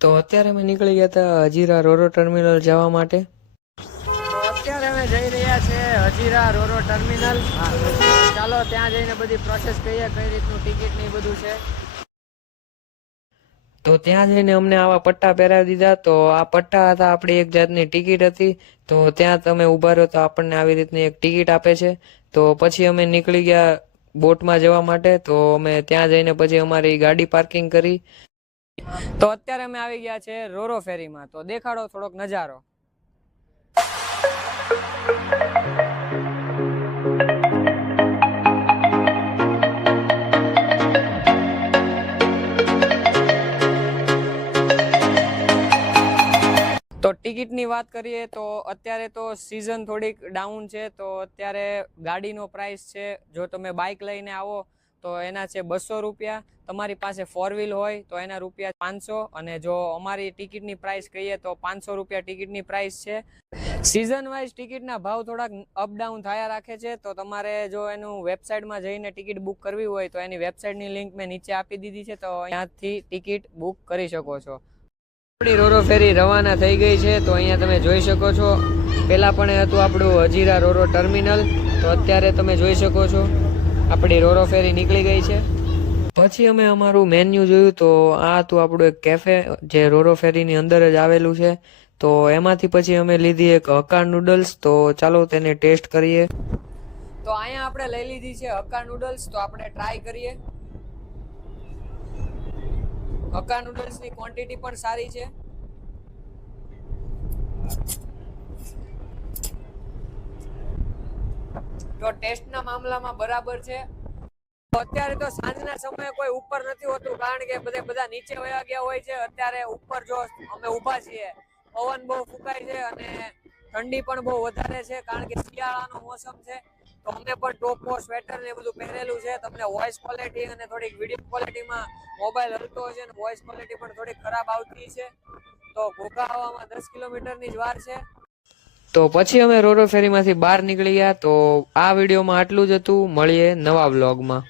તો અત્યારે અમે નીકળી ગયા હતા હજીરા રોરો ટર્મિનલ જવા માટે. તો અત્યારે અમે જઈ રહ્યા છે હજીરા રોરો ટર્મિનલ. ચાલો ત્યાં જઈને બધી પ્રોસેસ કહીએ કઈ રીતનું ટિકિટ ને બધું છે. તો ત્યાં જઈને અમને આવા પટ્ટા પહેરાવી દીધા. તો આ પટ્ટા હતા આપણી એક જાતની ટિકિટ હતી. તો ત્યાં તમે ઊભા રહો તો આપણને આવી રીતની એક ટિકિટ આપે છે. તો પછી અમે નીકળી ગયા બોટમાં જવા માટે. તો અમે ત્યાં જઈને પછી અમારી ગાડી પાર્કિંગ કરી. તો અત્યારે અમે આવી ગયા છે રોરો ફેરીમાં. તો દેખાડો થોડોક નજારો. તો ટિકિટની વાત કરીએ તો અત્યારે તો સિઝન થોડીક ડાઉન છે. તો અત્યારે ગાડીનો પ્રાઇસ છે, જો તમે બાઇક લઈને આવો તો એના છે 200 રૂપિયા. તમારી પાસે 4 વ્હીલ હોય તો એના રૂપિયા 500. અને જો અમારી ટિકિટની પ્રાઇસ કહીએ તો 500 રૂપિયા ટિકિટની પ્રાઇસ છે. સિઝન વાઇઝ ટિકિટના ભાવ થોડાક અપડાઉન થયા રાખે છે. તો તમારે જો એનું વેબસાઇટમાં જઈને ટિકિટ બુક કરવી હોય તો એની વેબસાઇટની લિંક મેં નીચે આપી દીધી છે. તો ત્યાંથી ટિકિટ બુક કરી શકો છો. આપણી રોરો ફેરી રવાના થઈ ગઈ છે. તો અહીંયા તમે જોઈ શકો છો, પહેલા પણ હતું આપણું હજીરા રોરો ટર્મિનલ. તો અત્યારે તમે જોઈ શકો છો આપણી રોરો ફેરી નીકળી ગઈ છે. પછી અમે અમારું મેન્યુ જોયું તો આ હતું આપણું એક કેફે જે રોરો ફેરીની અંદર જ આવેલું છે. તો એમાંથી પછી અમે લીધી એક હક્કા નૂડલ્સ. તો ચાલો તેને ટેસ્ટ કરીએ. તો અહીંયા આપણે લઈ લીધી છે હક્કા નૂડલ્સ. તો આપણે ટ્રાય કરીએ. હક્કા નૂડલ્સની ક્વોન્ટિટી પણ સારી છે. તો ટેસ્ટના મામલામાં બરાબર છે. અત્યારે તો સાંજના સમયે કોઈ ઉપર નથી હોતું, કારણ કે બધા નીચે વયા ગયા હોય છે. અત્યારે ઉપર જો અમે ઊભા છીએ, પવન બહુ ફૂંકાય છે અને ઠંડી પણ બહુ વધારે છે, કારણ કે શિયાળાનો મોસમ છે. તો અમે પણ ટોપો, સ્વેટર ને બધું પહેરેલું છે. તમને વોઇસ ક્વોલિટી અને થોડીક વિડીયો ક્વોલિટીમાં મોબાઈલ હલતો છે અને વોઇસ ક્વોલિટી પણ થોડીક ખરાબ આવતી છે. તો ઘોઘા આવવામાં 10 કિલોમીટરની જ વાર છે. તો પછી અમે રોરો ફેરીમાંથી બહાર નીકળી ગયા. તો આ વિડીયોમાં આટલું જ હતું. મળીએ નવા વ્લોગમાં.